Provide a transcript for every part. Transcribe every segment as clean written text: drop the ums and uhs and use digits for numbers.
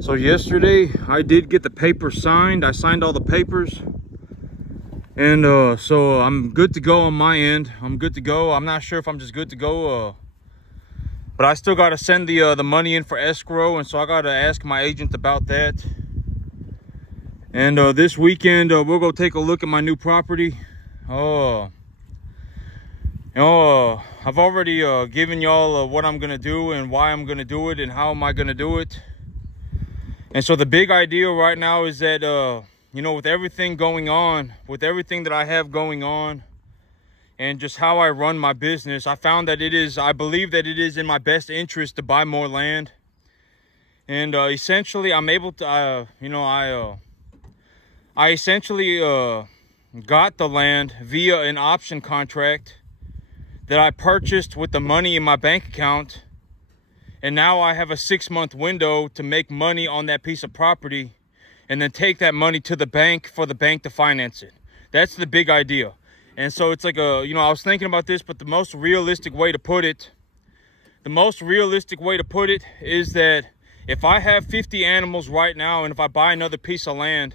So yesterday I did get the papers signed. I signed all the papers, and so I'm good to go on my end. I'm good to go. I'm not sure if I'm just good to go, but I still got to send the money in for escrow, and so I got to ask my agent about that. And this weekend we'll go take a look at my new property. I've already given y'all what I'm gonna do and why I'm gonna do it and how am I gonna do it. And so the big idea right now is that, you know, with everything going on, with everything that I have going on, and just how I run my business, I found that I believe that it is in my best interest to buy more land. And essentially, I'm able to, I essentially got the land via an option contract that I purchased with the money in my bank account. And now I have a 6-month window to make money on that piece of property and then take that money to the bank for the bank to finance it. That's the big idea. And so it's like I was thinking about this, but the most realistic way to put it is that if I have 50 animals right now and if I buy another piece of land,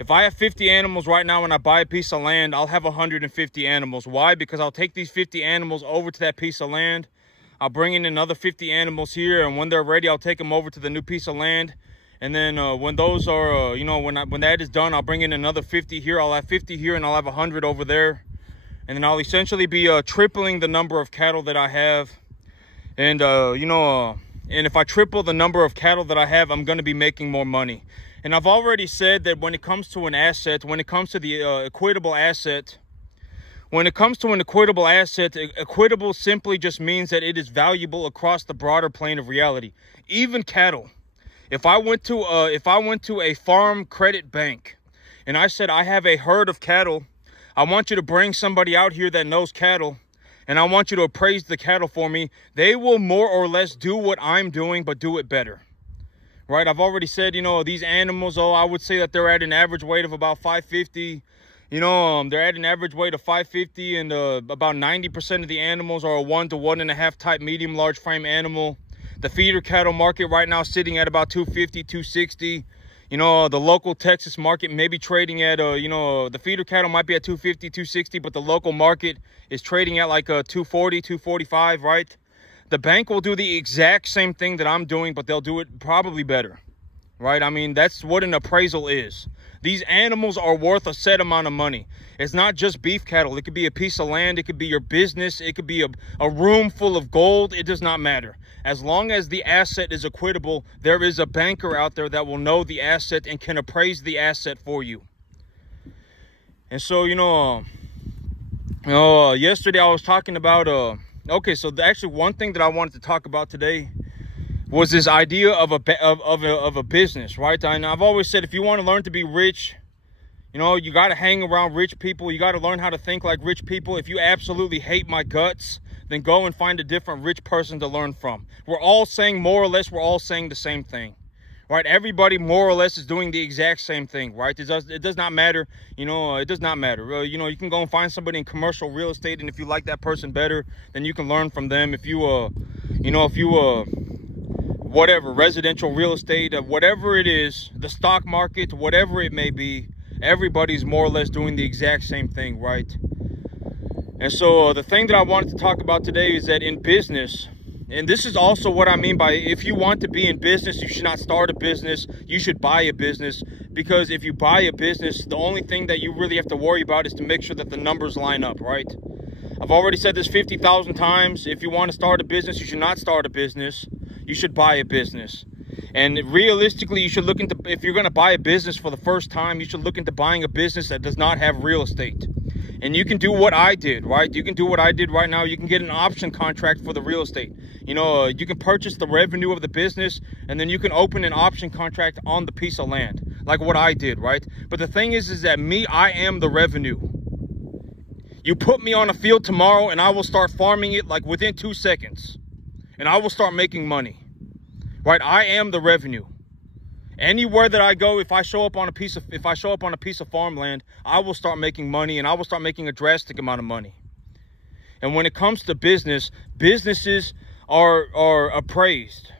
if I have 50 animals right now and I buy a piece of land, I'll have 150 animals. Why? Because I'll take these 50 animals over to that piece of land. I'll bring in another 50 animals here, and when they're ready, I'll take them over to the new piece of land. And then when those are, when that is done, I'll bring in another 50 here. I'll have 50 here, and I'll have 100 over there. And then I'll essentially be tripling the number of cattle that I have. And, and if I triple the number of cattle that I have, I'm going to be making more money. And I've already said that when it comes to an asset, when it comes to the equitable asset, equitable simply just means that it is valuable across the broader plane of reality. Even cattle. If I went to a farm credit bank and I said, I have a herd of cattle, I want you to bring somebody out here that knows cattle, and I want you to appraise the cattle for me, they will more or less do what I'm doing, but do it better. Right? I've already said, these animals, I would say that they're at an average weight of about 550. They're at an average weight of 550, and about 90% of the animals are a 1 to 1.5 type medium large frame animal. The feeder cattle market right now is sitting at about 250, 260. The local Texas market may be trading at, the feeder cattle might be at 250, 260, but the local market is trading at like 240, 245, right? The bank will do the exact same thing that I'm doing, but they'll do it probably better, right? I mean, that's what an appraisal is. These animals are worth a set amount of money. It's not just beef cattle. It could be a piece of land. It could be your business. It could be a room full of gold. It does not matter. As long as the asset is equitable, there is a banker out there that will know the asset and can appraise the asset for you. And so, yesterday I was talking about, okay, so actually one thing that I wanted to talk about today was this idea of a business, right? And I've always said, if you want to learn to be rich, you got to hang around rich people. You got to learn how to think like rich people. If you absolutely hate my guts, then go and find a different rich person to learn from. We're all saying, more or less, we're all saying the same thing, right? Everybody more or less is doing the exact same thing, right? It does not matter, it does not matter. You can go and find somebody in commercial real estate, and if you like that person better, then you can learn from them. If you whatever, residential real estate, whatever it is, the stock market, whatever it may be, everybody's more or less doing the exact same thing, right? And so the thing that I wanted to talk about today is that in business, and this is also what I mean by, if you want to be in business, you should not start a business, you should buy a business. Because if you buy a business, the only thing that you really have to worry about is to make sure that the numbers line up, right? I've already said this 50,000 times. If you want to start a business, you should not start a business. You should buy a business. And realistically, you should look into, if you're going to buy a business for the first time, you should look into buying a business that does not have real estate. And you can do what I did, right? You can do what I did right now. You can get an option contract for the real estate. You can purchase the revenue of the business, and then you can open an option contract on the piece of land, like what I did, right? But the thing is that I am the revenue. You put me on a field tomorrow, and I will start farming it like within 2 seconds. And I will start making money, right? I am the revenue. Anywhere that I go, if I show up on a piece of farmland, I will start making money, and I will start making a drastic amount of money. And when it comes to business, businesses are appraised.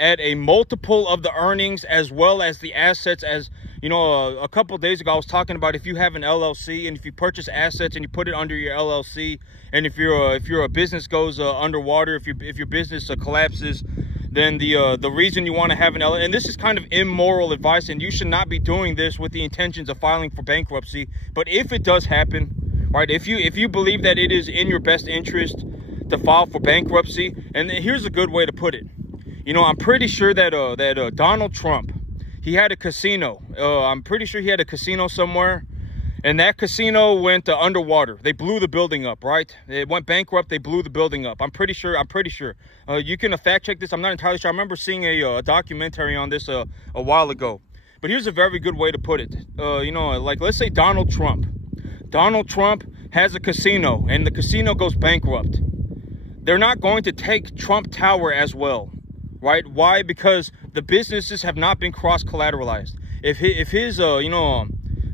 at a multiple of the earnings as well as the assets. As you know, a couple of days ago I was talking about if you have an LLC and if you purchase assets and you put it under your LLC, and if your business goes underwater, if your business collapses, then the reason you want to have an LLC, and this is kind of immoral advice, and you should not be doing this with the intentions of filing for bankruptcy, but if it does happen, right, if you believe that it is in your best interest to file for bankruptcy, and here's a good way to put it. You know, I'm pretty sure that Donald Trump, he had a casino. I'm pretty sure he had a casino somewhere, and that casino went underwater. They blew the building up, right? It went bankrupt. They blew the building up. I'm pretty sure. You can fact check this. I'm not entirely sure. I remember seeing a documentary on this a while ago. But here's a very good way to put it. You know, like let's say Donald Trump. Donald Trump has a casino, and the casino goes bankrupt. They're not going to take Trump Tower as well, right? Why? Because the businesses have not been cross-collateralized. If his you know,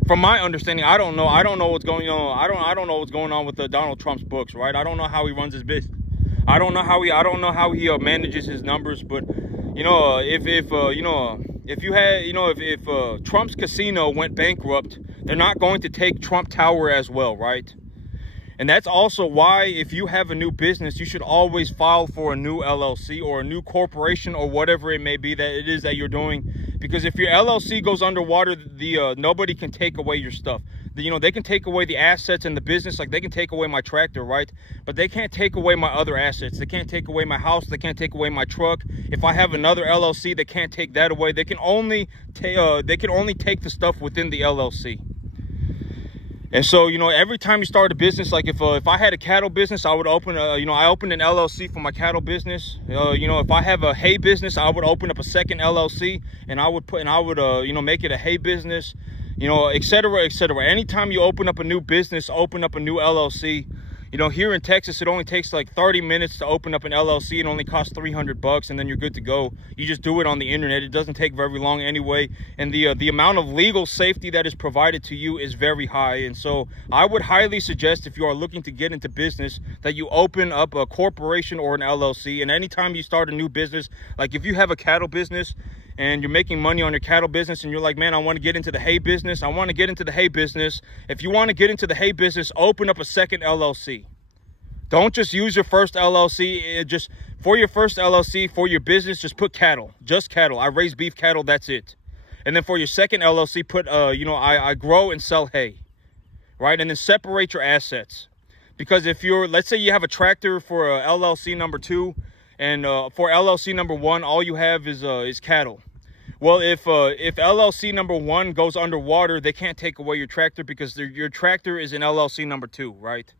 from my understanding, I don't know what's going on. I don't know what's going on with Donald Trump's books, right? I don't know how he runs his business. I don't know how he manages his numbers. But you know, if Trump's casino went bankrupt, they're not going to take Trump Tower as well, right? And that's also why if you have a new business, you should always file for a new LLC or a new corporation or whatever it may be that it is that you're doing. Because if your LLC goes underwater, nobody can take away your stuff. You know, they can take away the assets and the business, like they can take away my tractor, right? But they can't take away my other assets. They can't take away my house. They can't take away my truck. If I have another LLC, they can't take that away. They can only take the stuff within the LLC. And so, you know, every time you start a business, like if I had a cattle business, I would open I opened an LLC for my cattle business. You know, if I have a hay business, I would open up a second LLC, and I would make it a hay business, you know, et cetera, et cetera. Anytime you open up a new business, open up a new LLC. You know, here in Texas, it only takes like 30 minutes to open up an LLC. It only costs $300, and then you're good to go. You just do it on the internet. It doesn't take very long anyway. And the amount of legal safety that is provided to you is very high. And so I would highly suggest, if you are looking to get into business, that you open up a corporation or an LLC. And anytime you start a new business, like if you have a cattle business and you're making money on your cattle business and you're like, man, I want to get into the hay business. I want to get into the hay business. If you want to get into the hay business, open up a second LLC. Don't just use your first LLC. Just for your first LLC, for your business, just put cattle, just cattle. I raise beef cattle, that's it. And then for your second LLC, put, I grow and sell hay, right? And then separate your assets. Because if let's say you have a tractor for LLC number 2, and for LLC number 1, all you have is cattle. Well, if LLC number 1 goes underwater, they can't take away your tractor because your tractor is in LLC number 2, right?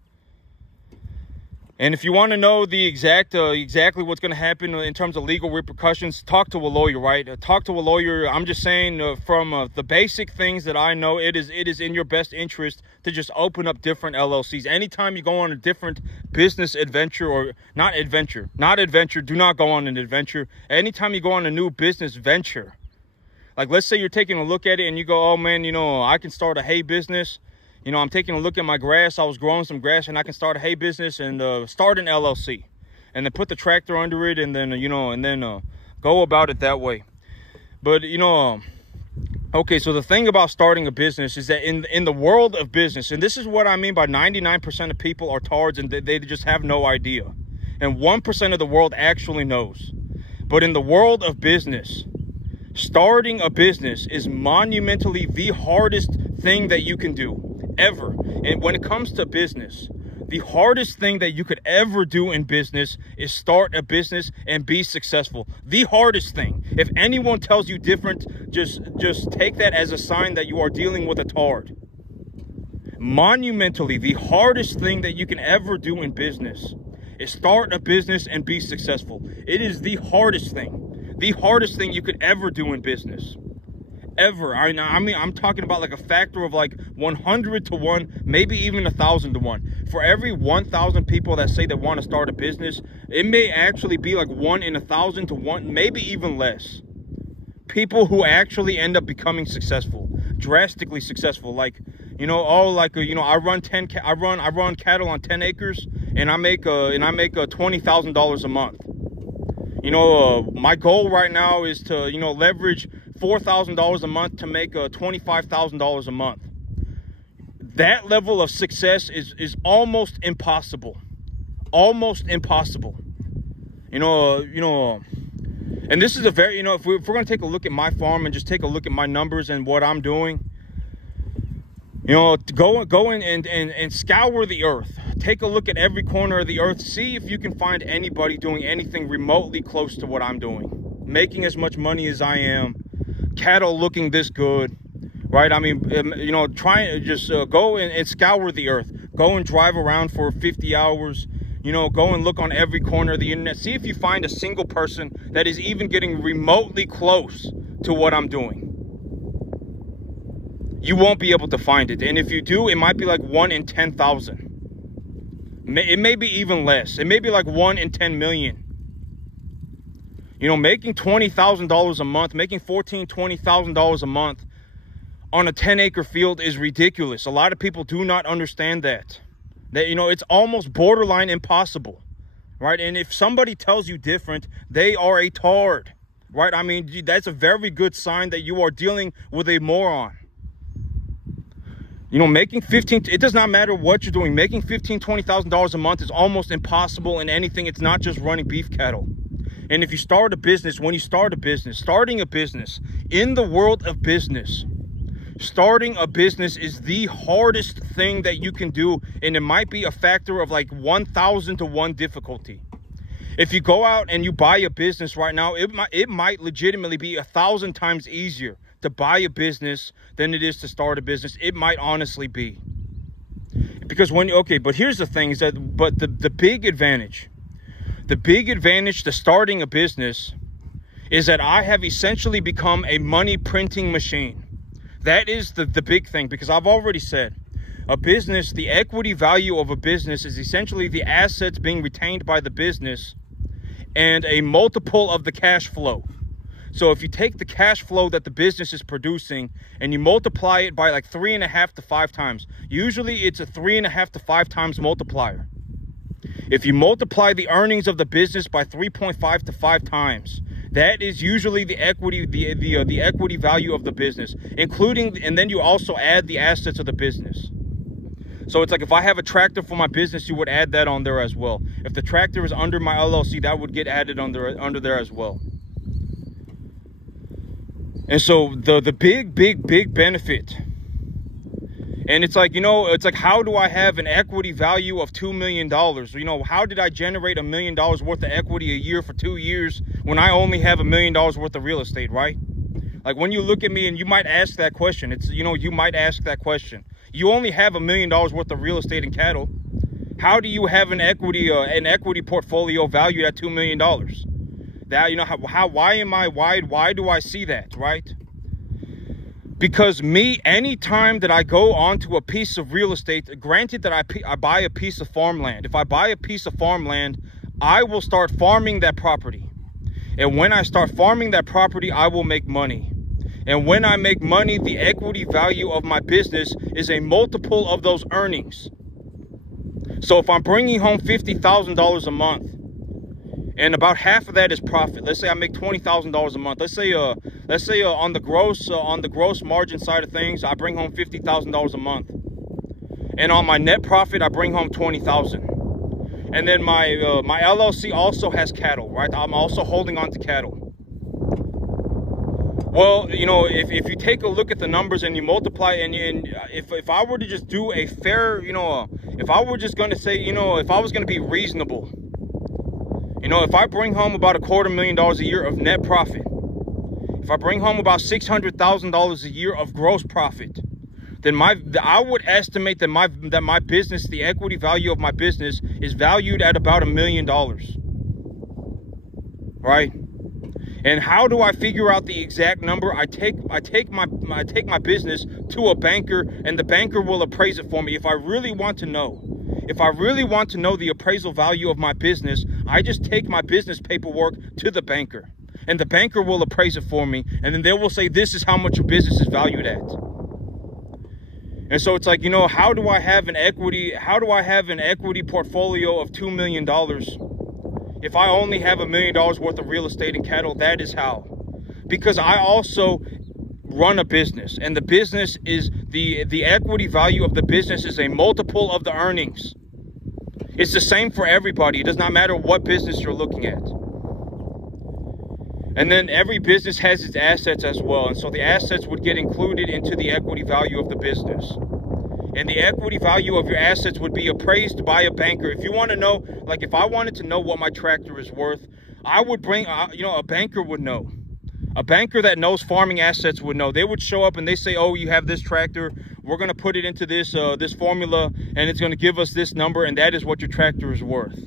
And if you want to know the exactly what's going to happen in terms of legal repercussions, talk to a lawyer, right? Talk to a lawyer. I'm just saying from the basic things that I know, it is in your best interest to just open up different LLCs. Anytime you go on a different business adventure, or not adventure, do not go on an adventure. Anytime you go on a new business venture, like let's say you're taking a look at it and you go, oh man, you know, I can start a hay business. You know, I'm taking a look at my grass. I was growing some grass, and I can start a hay business and start an LLC, and then put the tractor under it, and then go about it that way. But okay, so the thing about starting a business is that in the world of business, and this is what I mean by 99% of people are tards and they just have no idea, and 1% of the world actually knows. But in the world of business, starting a business is monumentally the hardest thing that you can do ever. And when it comes to business, the hardest thing that you could ever do in business is start a business and be successful. The hardest thing. If anyone tells you different, just take that as a sign that you are dealing with a tard. Monumentally, the hardest thing that you can ever do in business is start a business and be successful. It is the hardest thing. The hardest thing you could ever do in business. Ever. I mean, I'm talking about like a factor of like 100 to 1, maybe even 1,000 to 1. For every 1,000 people that say they want to start a business, it may actually be like 1 in 1,000 to 1, maybe even less. People who actually end up becoming successful, drastically successful. Like, I run cattle on 10 acres, and I make $20,000 a month. You know, my goal right now is to, you know, leverage $4,000 a month to make $25,000 a month. That level of success is almost impossible. Almost impossible. You know, and this is a very, you know, if we're going to take a look at my farm and just take a look at my numbers and what I'm doing, you know, go in and scour the earth. Take a look at every corner of the earth. See if you can find anybody doing anything remotely close to what I'm doing. Making as much money as I am. Cattle looking this good. Right? I mean, you know, try and just go and scour the earth. Go and drive around for 50 hours. You know, go and look on every corner of the internet. See if you find a single person that is even getting remotely close to what I'm doing. You won't be able to find it. And if you do, it might be like 1 in 10,000. It may be even less. It may be like 1 in 10 million. You know, making $20,000 a month, making $14,000, $20,000 a month on a 10-acre field is ridiculous. A lot of people do not understand that. That, you know, it's almost borderline impossible, right? And if somebody tells you different, they are a tard, right? I mean, that's a very good sign that you are dealing with a moron. You know, making it does not matter what you're doing. Making $15,000, $20,000 a month is almost impossible in anything. It's not just running beef cattle. And if you start a business, when you start a business, starting a business in the world of business, starting a business is the hardest thing that you can do. And it might be a factor of like 1,000 to 1 difficulty. If you go out and you buy a business right now, it might legitimately be 1,000 times easier to buy a business than it is to start a business. It might honestly be. Because but here's the thing is that, the big advantage to starting a business is that I have essentially become a money printing machine. That is the big thing, because I've already said a business, the equity value of a business is essentially the assets being retained by the business and a multiple of the cash flow. So if you take the cash flow that the business is producing and you multiply it by like 3.5 to 5 times, usually it's a 3.5 to 5 times multiplier. If you multiply the earnings of the business by 3.5 to 5 times, that is usually the equity, the equity value of the business, including, and then you also add the assets of the business. So it's like if I have a tractor for my business, you would add that on there as well. If the tractor is under my LLC, that would get added under there as well. And so the big benefit, and it's like, you know, it's like, how do I have an equity value of $2 million? You know, how did I generate $1 million worth of equity a year for 2 years when I only have $1 million worth of real estate, right? Like when you look at me and you might ask that question, it's, you know, you might ask that question. You only have $1 million worth of real estate and cattle. How do you have an equity portfolio valued at $2 million? That, you know, why do I see that, right? Because anytime that I go onto a piece of real estate, granted that I buy a piece of farmland. If I buy a piece of farmland, I will start farming that property. And when I start farming that property, I will make money. And when I make money, the equity value of my business is a multiple of those earnings. So if I'm bringing home $50,000 a month, and about half of that is profit. Let's say I make $20,000 a month. Let's say on the gross margin side of things, I bring home $50,000 a month. And on my net profit, I bring home $20,000. And then my LLC also has cattle, right? I'm also holding on to cattle. Well, you know, if you take a look at the numbers and you multiply, and if I were to just do a fair, you know, if I were just going to say, you know, if I was going to be reasonable, you know, if I bring home about $250,000 a year of net profit, if I bring home about $600,000 a year of gross profit, then I would estimate that my business, the equity value of my business, is valued at about $1 million, right? And how do I figure out the exact number? I take my business to a banker, and the banker will appraise it for me. If I really want to know the appraisal value of my business, I just take my business paperwork to the banker, and the banker will appraise it for me, and then they will say, this is how much your business is valued at. And so it's like, you know, how do I have an equity portfolio of $2 million if I only have $1 million worth of real estate and cattle, that is how. Because I also run a business, and the business is the equity value of the business is a multiple of the earnings. It's the same for everybody. It does not matter what business you're looking at. And then every business has its assets as well. And so the assets would get included into the equity value of the business. And the equity value of your assets would be appraised by a banker. If you want to know, like if I wanted to know what my tractor is worth, I would bring, a banker would know. A banker that knows farming assets would know. They would show up and they say, oh, you have this tractor. We're going to put it into this this formula, and it's going to give us this number, and that is what your tractor is worth.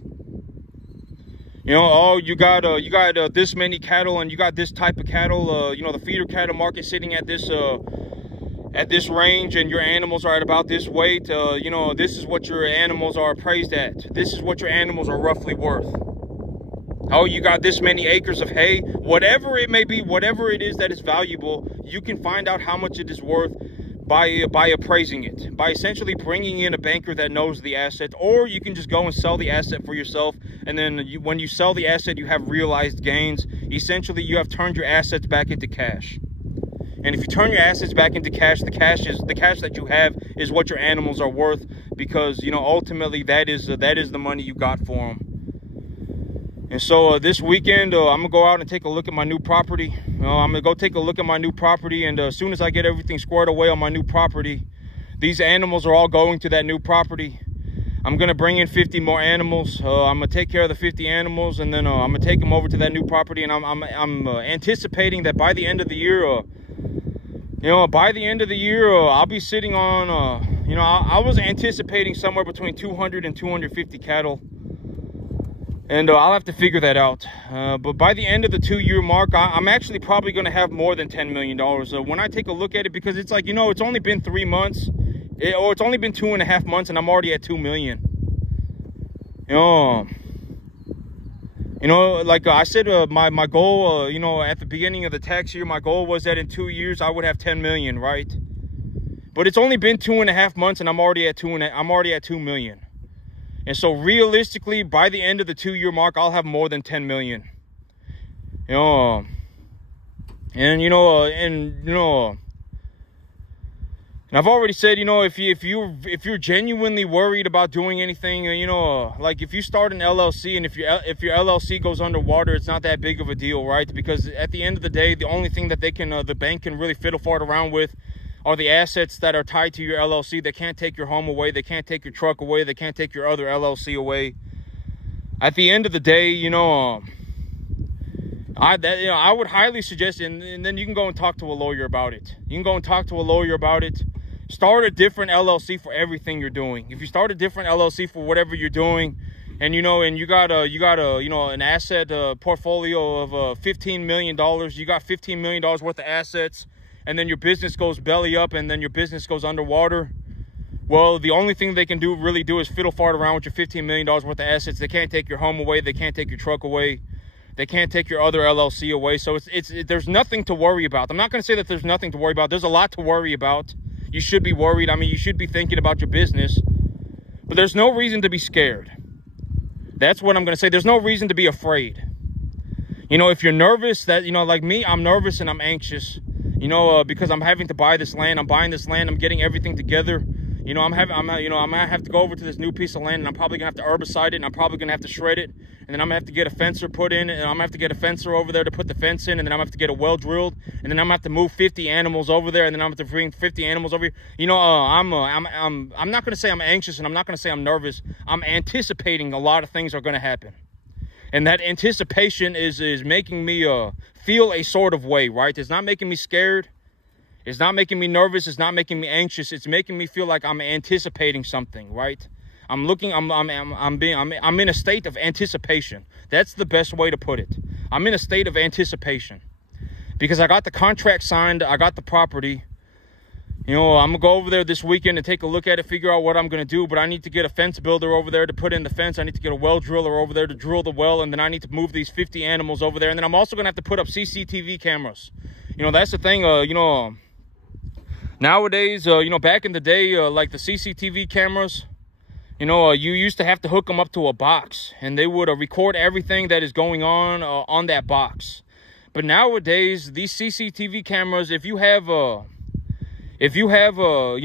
You know, oh, you got this many cattle, and you got this type of cattle. You know, the feeder cattle market sitting at this range, and your animals are at about this weight. You know, this is what your animals are appraised at. This is what your animals are roughly worth. Oh, you got this many acres of hay. Whatever it may be, whatever it is that is valuable, you can find out how much it is worth by appraising it, by essentially bringing in a banker that knows the asset. Or you can just go and sell the asset for yourself, and then when you sell the asset, you have realized gains. Essentially, you have turned your assets back into cash. And if you turn your assets back into cash, the cash that you have is what your animals are worth, because, you know, ultimately that is the money you got for them. And so this weekend, I'm going to go out and take a look at my new property. I'm going to go take a look at my new property. And as soon as I get everything squared away on my new property, these animals are all going to that new property. I'm going to bring in 50 more animals. I'm going to take care of the 50 animals. And then I'm going to take them over to that new property. And I'm anticipating that by the end of the year, I'll be sitting on, I was anticipating somewhere between 200 and 250 cattle. And I'll have to figure that out. But by the end of the 2-year mark, I'm actually probably going to have more than $10 million. When I take a look at it, because it's like, you know, it's only been 3 months, or it's only been 2.5 months, and I'm already at $2 million. Like I said, my goal, at the beginning of the tax year, my goal was that in 2 years I would have 10 million, right? But it's only been 2.5 months, and I'm already at 2 million. And so realistically, by the end of the 2-year mark, I'll have more than 10 million. And I've already said, if you're genuinely worried about doing anything, like if you start an LLC, and if your LLC goes underwater, it's not that big of a deal, right? Because at the end of the day, the only thing that the bank can really fiddle fart around with are the assets that are tied to your LLC. They can't take your home away. They can't take your truck away. They can't take your other LLC away. At the end of the day, I would highly suggest, and then you can go and talk to a lawyer about it. You can go and talk to a lawyer about it. Start a different LLC for everything you're doing. If you start a different LLC for whatever you're doing, and you got an asset portfolio of $15 million, you got $15 million worth of assets, and then your business goes belly up, and then your business goes underwater. Well, the only thing they can really do is fiddle fart around with your $15 million worth of assets. They can't take your home away. They can't take your truck away. They can't take your other LLC away. So there's nothing to worry about. I'm not going to say that there's nothing to worry about. There's a lot to worry about. You should be worried. I mean, you should be thinking about your business. But there's no reason to be scared. That's what I'm going to say. There's no reason to be afraid. If you're nervous, like me, I'm nervous and I'm anxious. Because I'm having to buy this land. I'm buying this land. I'm getting everything together. I'm gonna have to go over to this new piece of land, and I'm probably gonna have to herbicide it, and I'm probably gonna have to shred it, and then I'm gonna have to get a fencer put in, and I'm gonna have to get a fencer over there to put the fence in, and then I'm gonna have to get a well drilled, and then I'm gonna have to move 50 animals over there, and then I'm gonna have to bring 50 animals over here. I'm not gonna say I'm anxious, and I'm not gonna say I'm nervous. I'm anticipating a lot of things are gonna happen. And that anticipation is making me feel a sort of way, right? It's not making me scared. It's not making me nervous. It's not making me anxious. It's making me feel like I'm anticipating something, right? I'm in a state of anticipation. That's the best way to put it. I'm in a state of anticipation because I got the contract signed. I got the property. I'm going to go over there this weekend and take a look at it, figure out what I'm going to do. But I need to get a fence builder over there to put in the fence. I need to get a well driller over there to drill the well. And then I need to move these 50 animals over there. And then I'm also going to have to put up CCTV cameras. That's the thing, nowadays, back in the day, like the CCTV cameras, You know, you used to have to hook them up to a box, and they would record everything that is going on that box. But nowadays, these CCTV cameras, if you have you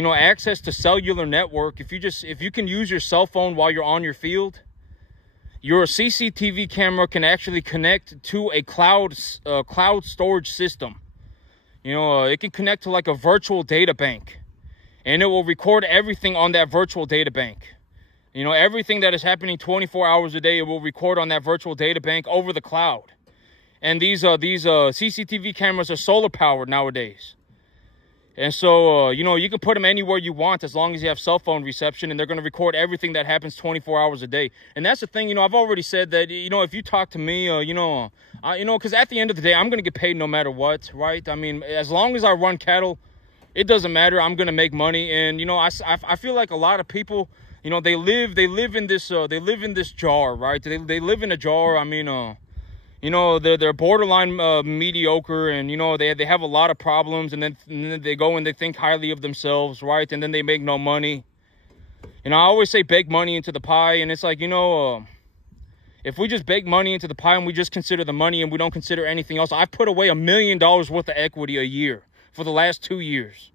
know, access to cellular network, if you can use your cell phone while you're on your field, your CCTV camera can actually connect to a cloud storage system. You know, it can connect to like a virtual data bank, and it will record everything on that virtual data bank. You know, everything that is happening 24 hours a day, it will record on that virtual data bank over the cloud. And these CCTV cameras are solar powered nowadays. And so, you know, you can put them anywhere you want as long as you have cell phone reception, and they're going to record everything that happens 24 hours a day. And that's the thing, you know, I've already said that, you know, if you talk to me, you know, because at the end of the day, I'm going to get paid no matter what, right? I mean, as long as I run cattle, it doesn't matter. I'm going to make money. And, you know, I feel like a lot of people, you know, they live in this jar, right? They live in a jar. I mean, you know, they're borderline mediocre, and, you know, they have a lot of problems, and then they go and they think highly of themselves, right? And then they make no money. And I always say bake money into the pie, and it's like, you know, if we just bake money into the pie and we just consider the money and we don't consider anything else, I've put away $1 million worth of equity a year for the last 2 years.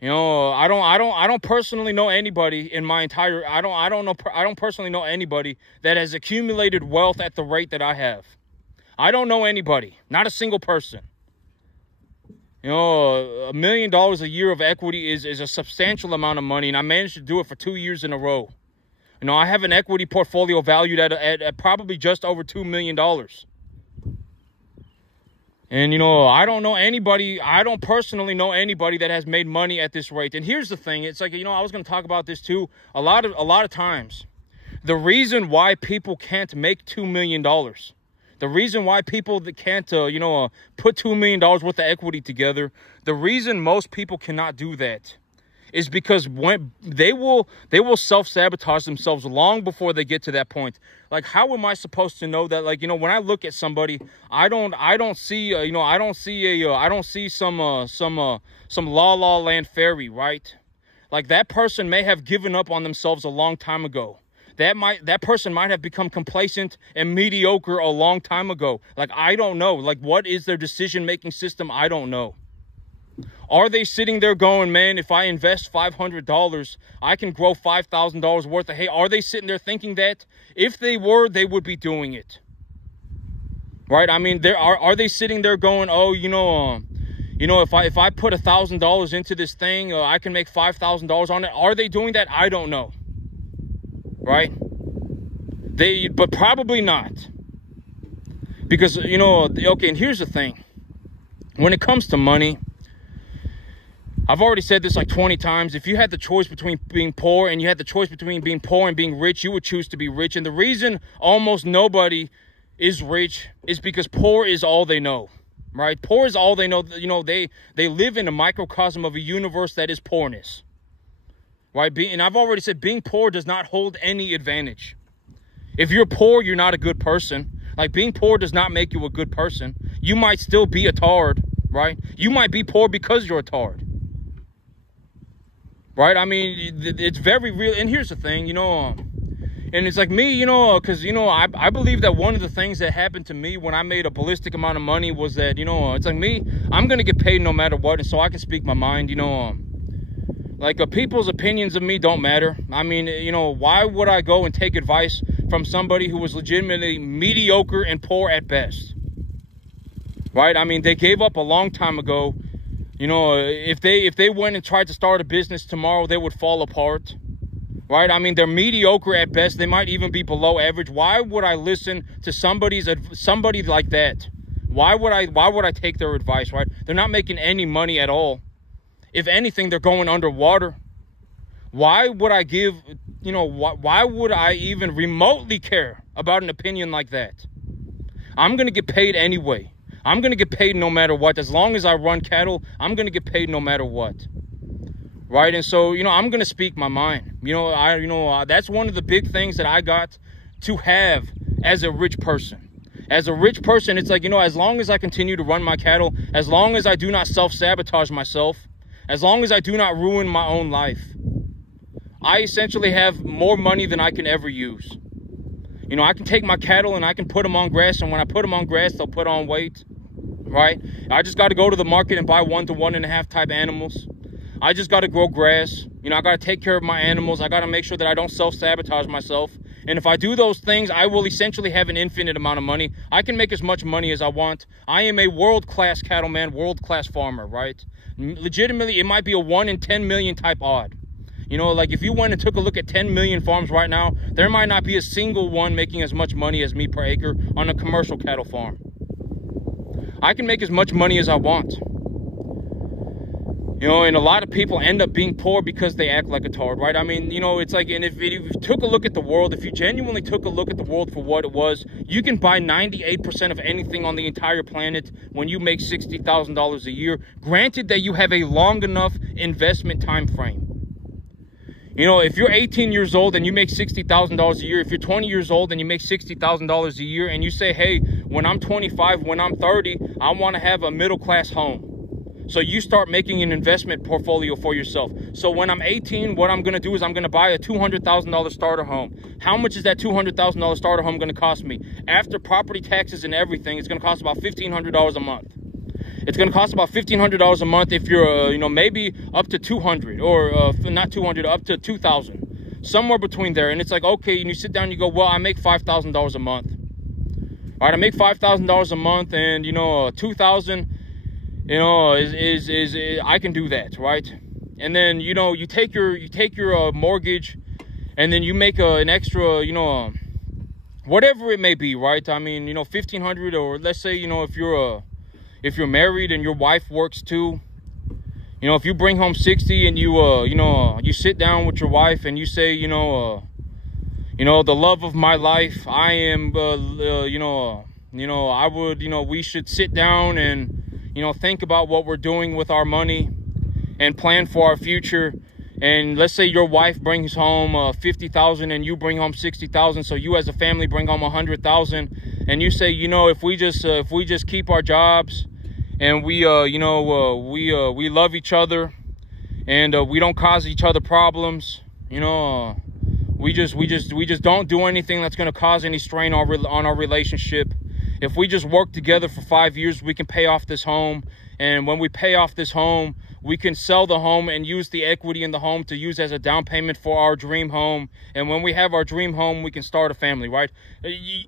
You know, I don't personally know anybody in my entire, I don't personally know anybody that has accumulated wealth at the rate that I have. I don't know anybody, not a single person. You know, $1 million a year of equity is a substantial amount of money, and I managed to do it for 2 years in a row. You know, I have an equity portfolio valued at probably just over $2 million. And, you know, I don't personally know anybody that has made money at this rate. And here's the thing. It's like, you know, I was going to talk about this too. A lot of times, the reason why people can't make $2 million, the reason why people that can't, you know, put $2 million worth of equity together, the reason most people cannot do that is because when they will self-sabotage themselves long before they get to that point. Like, how am I supposed to know that? Like, you know, when I look at somebody, I don't see some La La Land fairy, right? Like, that person may have given up on themselves a long time ago. That person might have become complacent and mediocre a long time ago. Like, I don't know. Like, what is their decision-making system? I don't know. Are they sitting there going, man, if I invest $500, I can grow $5,000 worth of hay? Are they sitting there thinking that? If they were, they would be doing it. Right? I mean, are they sitting there going, oh, you know, if I put $1,000 into this thing, I can make $5,000 on it. Are they doing that? I don't know. Right? But probably not. Because, you know, okay, and here's the thing. When it comes to money, I've already said this like 20 times. If you had the choice between being poor and you had the choice between being poor and being rich, you would choose to be rich. And the reason almost nobody is rich is because poor is all they know, right? Poor is all they know. You know, they live in a microcosm of a universe that is poorness, right? And I've already said being poor does not hold any advantage. If you're poor, you're not a good person. Like, being poor does not make you a good person. You might still be a tard, right? You might be poor because you're a tard. Right? I mean, it's very real. And here's the thing, you know, and it's like me, you know, because, you know, I believe that one of the things that happened to me when I made a ballistic amount of money was that, you know, it's like me, I'm going to get paid no matter what. And so I can speak my mind, you know, like people's opinions of me don't matter. I mean, you know, why would I go and take advice from somebody who was legitimately mediocre and poor at best? Right? I mean, they gave up a long time ago. You know, if they went and tried to start a business tomorrow, they would fall apart, right? I mean, they're mediocre at best. They might even be below average. Why would I listen to somebody like that? Why would I take their advice, right? They're not making any money at all. If anything, they're going underwater. Why would I give, you know, why would I even remotely care about an opinion like that? I'm going to get paid anyway. I'm going to get paid no matter what. As long as I run cattle, I'm going to get paid no matter what. Right? And so, you know, I'm going to speak my mind. You know, that's one of the big things that I got to have as a rich person. As a rich person, it's like, you know, as long as I continue to run my cattle, as long as I do not self-sabotage myself, as long as I do not ruin my own life, I essentially have more money than I can ever use. You know, I can take my cattle and I can put them on grass, and when I put them on grass, they'll put on weight, right? I just got to go to the market and buy 1 to 1.5 type animals. I just got to grow grass. You know, I got to take care of my animals. I got to make sure that I don't self-sabotage myself. And if I do those things, I will essentially have an infinite amount of money. I can make as much money as I want. I am a world-class cattleman, world-class farmer, right? Legitimately, it might be a 1 in 10 million type odd. You know, like if you went and took a look at 10 million farms right now, there might not be a single one making as much money as me per acre on a commercial cattle farm. I can make as much money as I want. You know, and a lot of people end up being poor because they act like a tard, right? I mean, you know, it's like, and if you took a look at the world, if you genuinely took a look at the world for what it was, you can buy 98% of anything on the entire planet when you make $60,000 a year. Granted that you have a long enough investment time frame. You know, if you're 18 years old and you make $60,000 a year, if you're 20 years old and you make $60,000 a year, and you say, hey, when I'm 25, when I'm 30, I want to have a middle-class home. So you start making an investment portfolio for yourself. So when I'm 18, what I'm going to do is I'm going to buy a $200,000 starter home. How much is that $200,000 starter home going to cost me? After property taxes and everything, it's going to cost about $1,500 a month. It's going to cost about $1,500 a month if you're, you know, maybe up to 200 or not 200, up to 2,000, somewhere between there. And it's like, okay, and you sit down and you go, well, I make $5,000 a month. All right, I make $5,000 a month, and, you know, 2,000, you know, is I can do that, right? And then, you know, you take your mortgage, and then you make an extra, you know, whatever it may be, right? I mean, you know, $1,500, or let's say, you know, if you're married and your wife works too, you know, if you bring home 60 and you sit down with your wife and you say, you know, the love of my life, I am, I would, you know, we should sit down and, you know, think about what we're doing with our money and plan for our future. And let's say your wife brings home $50,000 and you bring home $60,000, so you as a family bring home $100,000, and you say, you know, if we just keep our jobs, and we love each other, and we don't cause each other problems, you know, we just don't do anything that's going to cause any strain on our relationship. If we just work together for 5 years, we can pay off this home. And when we pay off this home, we can sell the home and use the equity in the home to use as a down payment for our dream home. And when we have our dream home, we can start a family, right?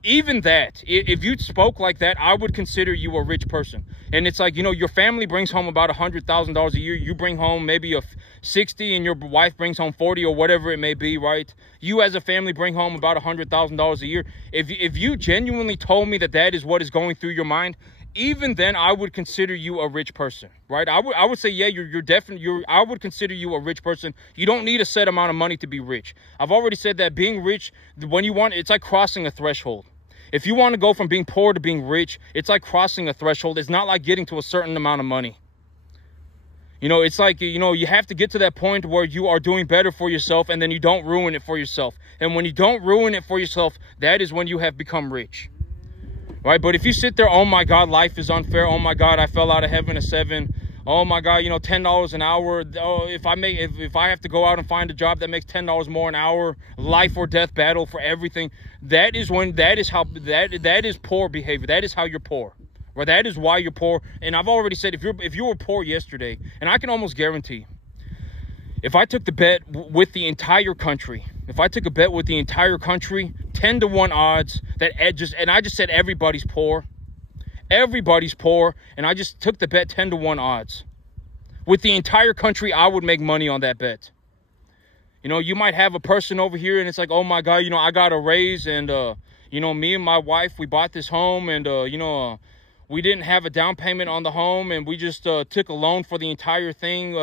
Even that, if you spoke like that, I would consider you a rich person. And it's like, you know, your family brings home about $100,000 a year. You bring home maybe a 60, and your wife brings home 40, or whatever it may be, right? You as a family bring home about $100,000 a year. If you genuinely told me that that is what is going through your mind, even then, I would consider you a rich person, right? I would say, yeah, you're definitely, I would consider you a rich person. You don't need a set amount of money to be rich. I've already said that being rich, when you want, it's like crossing a threshold. If you want to go from being poor to being rich, it's like crossing a threshold. It's not like getting to a certain amount of money. You know, it's like, you know, you have to get to that point where you are doing better for yourself, and then you don't ruin it for yourself. And when you don't ruin it for yourself, that is when you have become rich. Right? But if you sit there, oh my God, life is unfair. Oh my God, I fell out of heaven at 7. Oh my God, you know, $10 an hour. Oh, if I have to go out and find a job that makes $10 more an hour, life or death battle for everything. That is poor behavior. That is how you're poor. Right? That is why you're poor. And I've already said, if you were poor yesterday, and I can almost guarantee, if I took the bet with the entire country, 10 to 1 odds that I just said everybody's poor. Everybody's poor. And I just took the bet 10 to 1 odds. With the entire country, I would make money on that bet. You know, you might have a person over here and it's like, oh my God, you know, I got a raise, and, you know, me and my wife, we bought this home, and, you know, we didn't have a down payment on the home, and we just took a loan for the entire thing.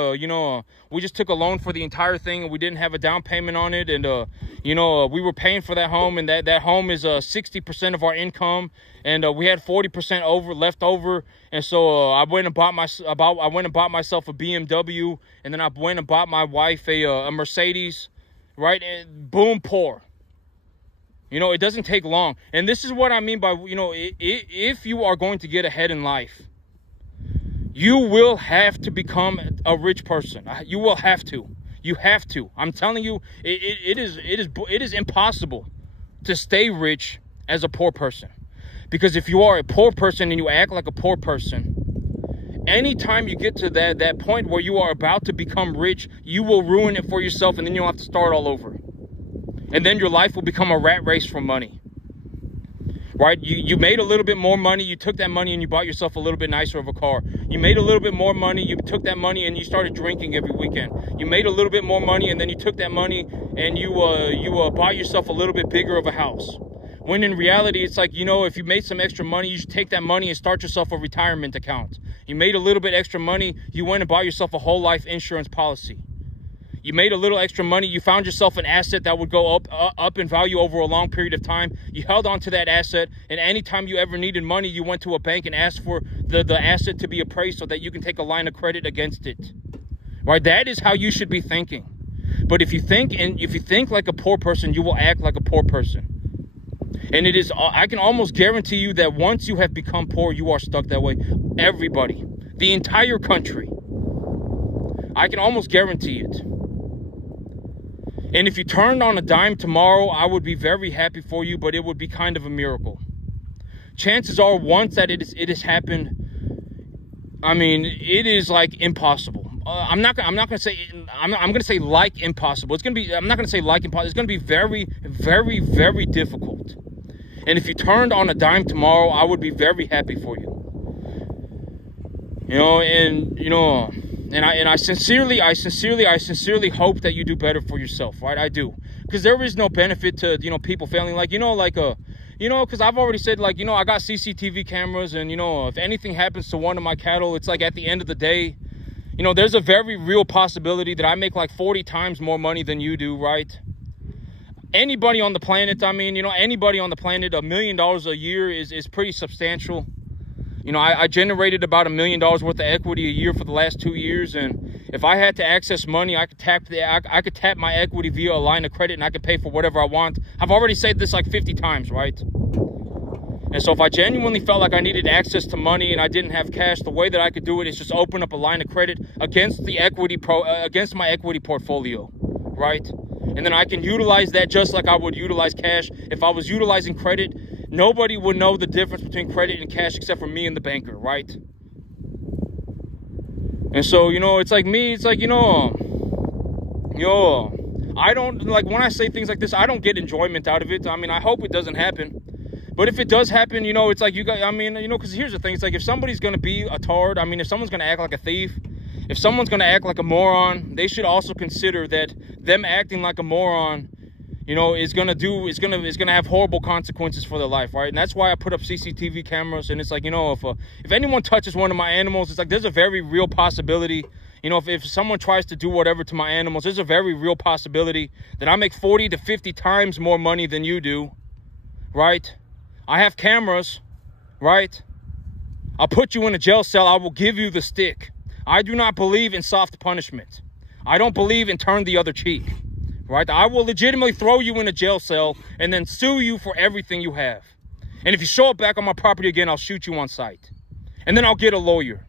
We just took a loan for the entire thing, and we didn't have a down payment on it. And, you know, we were paying for that home, and that home is 60% of our income, and we had 40% left over. And so I went and bought myself a BMW, and then I went and bought my wife a Mercedes, right? And boom, poor. You know, it doesn't take long. And this is what I mean by, you know, if you are going to get ahead in life, you will have to become a rich person. You will have to. You have to. I'm telling you, it is impossible to stay rich as a poor person. Because if you are a poor person and you act like a poor person, anytime you get to that point where you are about to become rich, you will ruin it for yourself, and then you'll have to start all over. And then your life will become a rat race for money. Right? You made a little bit more money. You took that money and you bought yourself a little bit nicer of a car. You made a little bit more money. You took that money and you started drinking every weekend. You made a little bit more money, and then you took that money and you bought yourself a little bit bigger of a house. When in reality, it's like, you know, if you made some extra money, you should take that money and start yourself a retirement account. You made a little bit extra money. You went and bought yourself a whole life insurance policy. You made a little extra money. You found yourself an asset that would go up in value over a long period of time. You held on to that asset, and anytime you ever needed money, you went to a bank and asked for the asset to be appraised so that you can take a line of credit against it. Right? That is how you should be thinking. But if you think like a poor person, you will act like a poor person. And it is, I can almost guarantee you that once you have become poor, you are stuck that way. Everybody, the entire country. I can almost guarantee it. And if you turned on a dime tomorrow, I would be very happy for you, but it would be kind of a miracle. Chances are, once that it has happened, I mean, it is like impossible. I'm gonna say like impossible. I'm not gonna say like impossible. It's gonna be very, very, very difficult. And if you turned on a dime tomorrow, I would be very happy for you. You know, and you know. And I sincerely hope that you do better for yourself, right? I do. Because there is no benefit to, you know, people failing. Like, because I've already said, like, you know, I got CCTV cameras, and, you know, if anything happens to one of my cattle, it's like at the end of the day, you know, there's a very real possibility that I make like 40 times more money than you do, right? Anybody on the planet, I mean, you know, anybody on the planet, $1 million a year is pretty substantial. You know, I generated about $1 million worth of equity a year for the last 2 years, and if I had to access money, I could tap my equity via a line of credit, and I could pay for whatever I want. I've already said this like 50 times, right? And so if I genuinely felt like I needed access to money and I didn't have cash, the way that I could do it is just open up a line of credit against the against my equity portfolio, right? And then I can utilize that just like I would utilize cash. If I was utilizing credit, nobody would know the difference between credit and cash except for me and the banker, right? And so, you know, it's like me, it's like, you know, I don't, like, when I say things like this, I don't get enjoyment out of it. I mean, I hope it doesn't happen. But if it does happen, you know, it's like, I mean, you know, because here's the thing. It's like, if somebody's going to be a tard, I mean, if someone's going to act like a thief, if someone's going to act like a moron, they should also consider that them acting like a moron, you know, is gonna have horrible consequences for their life, right? And that's why I put up CCTV cameras. And it's like, you know, if anyone touches one of my animals, it's like there's a very real possibility, you know, if someone tries to do whatever to my animals, there's a very real possibility that I make 40 to 50 times more money than you do, right? I have cameras, right? I'll put you in a jail cell. I will give you the stick. I do not believe in soft punishment. I don't believe in turn the other cheek. Right? I will legitimately throw you in a jail cell and then sue you for everything you have. And if you show up back on my property again, I'll shoot you on sight. And then I'll get a lawyer.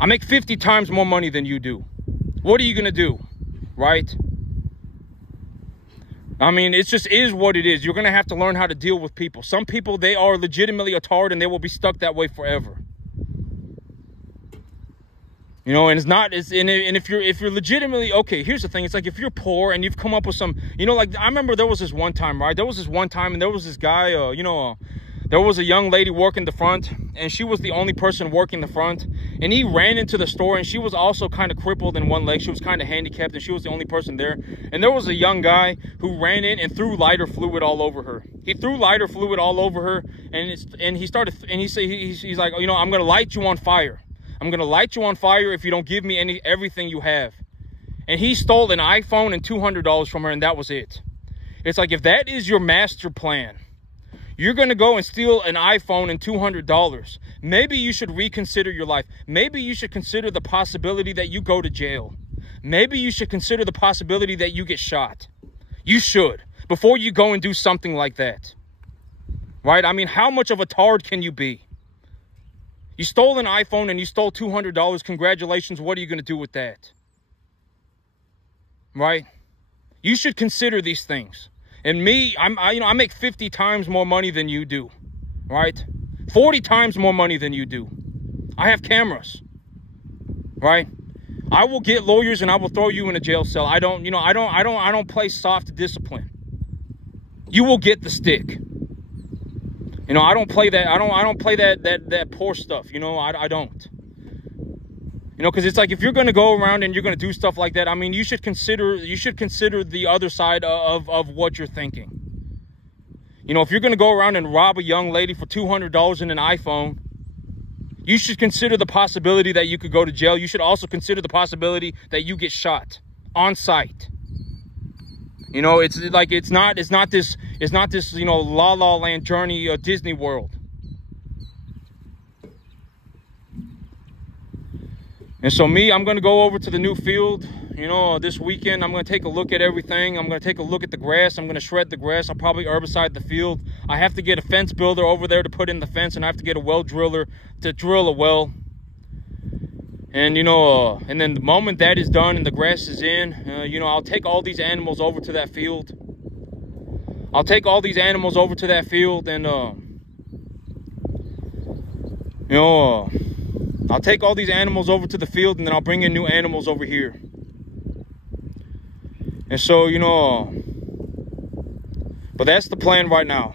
I make 50 times more money than you do. What are you going to do? Right? I mean, it just is what it is. You're going to have to learn how to deal with people. Some people, they are legitimately a tard and they will be stuck that way forever. You know, and if you're legitimately, okay, here's the thing. It's like, if you're poor and you've come up with some, you know, like, I remember there was this one time, right? There was this one time, and there was this guy, you know, there was a young lady working the front, and she was the only person working the front. And he ran into the store, and she was also kind of crippled in one leg. She was kind of handicapped, and she was the only person there. And there was a young guy who ran in and threw lighter fluid all over her. He threw lighter fluid all over her, and he's like, you know, I'm going to light you on fire. I'm going to light you on fire if you don't give me everything you have. And he stole an iPhone and $200 from her, and that was it. It's like, if that is your master plan, you're going to go and steal an iPhone and $200. Maybe you should reconsider your life. Maybe you should consider the possibility that you go to jail. Maybe you should consider the possibility that you get shot. You should, before you go and do something like that. Right? I mean, how much of a tard can you be? You stole an iPhone and you stole $200. Congratulations. What are you going to do with that? right? You should consider these things. And me, I make 50 times more money than you do, right? 40 times more money than you do. I have cameras, right? I will get lawyers and I will throw you in a jail cell. I don't play soft discipline. You will get the stick. I don't play that. I don't play that poor stuff. I don't. Because it's like, if you're going to go around and you're going to do stuff like that, I mean, you should consider the other side of what you're thinking. If you're going to go around and rob a young lady for $200 in an iPhone, you should consider the possibility that you could go to jail. You should also consider the possibility that you get shot on sight. It's like, it's not this La La Land journey, Disney World. And so me, I'm going to go over to the new field, this weekend. I'm going to take a look at everything. I'm going to take a look at the grass. I'm going to shred the grass. I'll probably herbicide the field. I have to get a fence builder over there to put in the fence, and I have to get a well driller to drill a well. And, and then the moment that is done and the grass is in, I'll take all these animals over to that field. I'll take all these animals over to that field and, I'll take all these animals over to the field, and then I'll bring in new animals over here. And so, but that's the plan right now.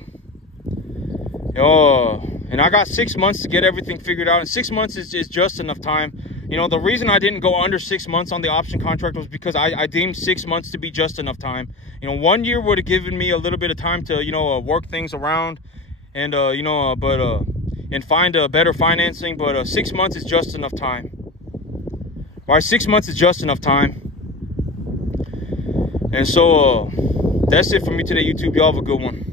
And I got 6 months to get everything figured out, and 6 months is just enough time. The reason I didn't go under 6 months on the option contract was because I deemed 6 months to be just enough time. 1 year would have given me a little bit of time to, work things around and, and find a better financing, but 6 months is just enough time. Right, 6 months is just enough time. And so that's it for me today, YouTube. Y'all have a good one.